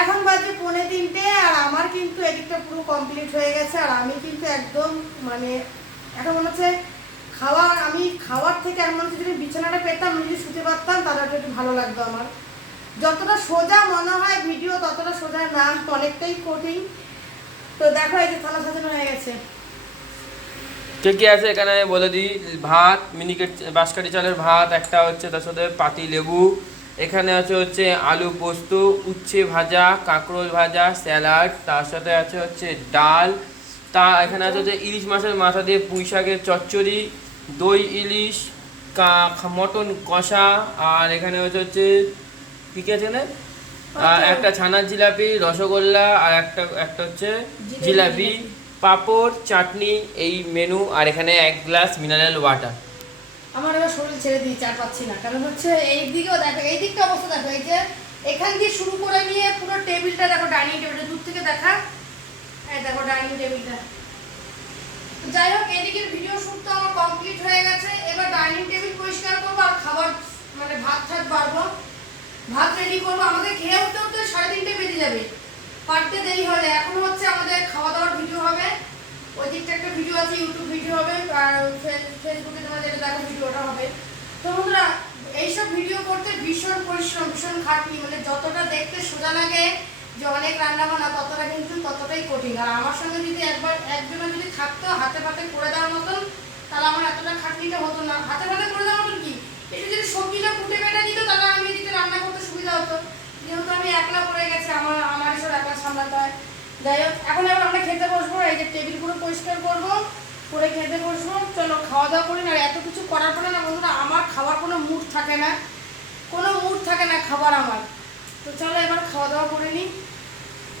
এখন বাজে 2:45 আর আমার কিন্তু এদিকটা পুরো কমপ্লিট হয়ে গেছে। আর আমি কিন্তু একদম মানে এখন মনে হচ্ছে আমি খাওয়ার থেকে এখন মনে হচ্ছে যদি বিছানাটা পেতাম, যদি শুতে পারতাম তাহলে একটু ভালো লাগতো আমার। যতটা সোজা মনে হয় ভিডিও ততটা সোজা না, অনেকটাই কঠিন। তো দেখো এই যে থালা সাজানো হয়ে গেছে। কে কি আছে এখানে আমি বলে দিই। ভাত, মিনিকেট বাঁশকাঠি চালের ভাত একটা হচ্ছে, তার সাথে পাতি লেবু, এখানে হচ্ছে আলু পোস্ত, উচ্ছে ভাজা, কাঁকরোল ভাজা, স্যালাড, তার সাথে হচ্ছে ডাল, তা এখানে হচ্ছে ইলিশ মাছের মাথা দিয়ে পুঁই শাকের চচ্চড়ি, দই ইলিশ, মটন কষা, আর এখানে হচ্ছে কী কী আছে না, একটা ছানার জিলাপি, রসগোল্লা, আর একটা একটা হচ্ছে জিলাপি, পাঁপড়, চাটনি, এই মেনু। আর এখানে 1 গ্লাস মিনারেল ওয়াটার। আমার এবার শরীর ছেড়ে দিয়েছে, আর পাচ্ছি না। কারণ হচ্ছে এই দিকেও দেখো, এই দিকটা অবস্থা দেখো, এই যে এখান দিয়ে শুরু করে নিয়ে পুরো টেবিলটা দেখো, ডাইনিং টেবিলটা দূর থেকে দেখা, এই দেখো ডাইনিং টেবিলটা। যাই হোক, এদিকের ভিডিও শুট তো আমার কমপ্লিট হয়ে গেছে। এবার ডাইনিং টেবিল পরিষ্কার করবো আর খাবার মানে ভাত ঠাত বাড়বো, ভাত রেডি করবো। আমাদের খেয়ে উঠতে উঠতে 3:30 বেজে যাবে, পারতে দেরি হলে। এখন হচ্ছে আমাদের খাওয়া দাওয়ার ভিডিও হবে, ওই দিকটা একটা ভিডিও আছে, ইউটিউব ভিডিও হবে, আর ফেসবুকে তোমরা যেটা দেখো ভিডিওটা হবে। তো বন্ধুরা, এইসব ভিডিও করতে ভীষণ পরিশ্রম, ভীষণ খাটনি। মানে যতটা দেখতে সোজা লাগে যে অনেক রান্না বান্না, ততটা কিন্তু ততটাই কঠিন। আর আমার সঙ্গে যদি একজনের যদি থাকতো হাতে পাতে করে দেওয়ার মতন, তাহলে আমার এতটা খাটনিটা হতো না। হাতে পাতে করে দেওয়ার মতন কি, একটু যদি সবজিটা কুটে বেটে দিত, তাহলে আমি এদিকে রান্না করতে সুবিধা হতো। যেহেতু আমি একলা পড়ে গেছি, আমার এসব একলা সামলাতে হয়। যাই হোক, এখন এবার আমরা খেতে বসবো। এই যে টেবিলগুলো পরিষ্কার করবো, করে খেতে বসবো। চলো খাওয়া দাওয়া করি। না এত কিছু করার পরে না বন্ধুরা, আমার খাওয়ার কোনো মুড থাকে না, কোনো মুড থাকে না খাবার আমার। তো চলো এবার খাওয়া দাওয়া করে নিই।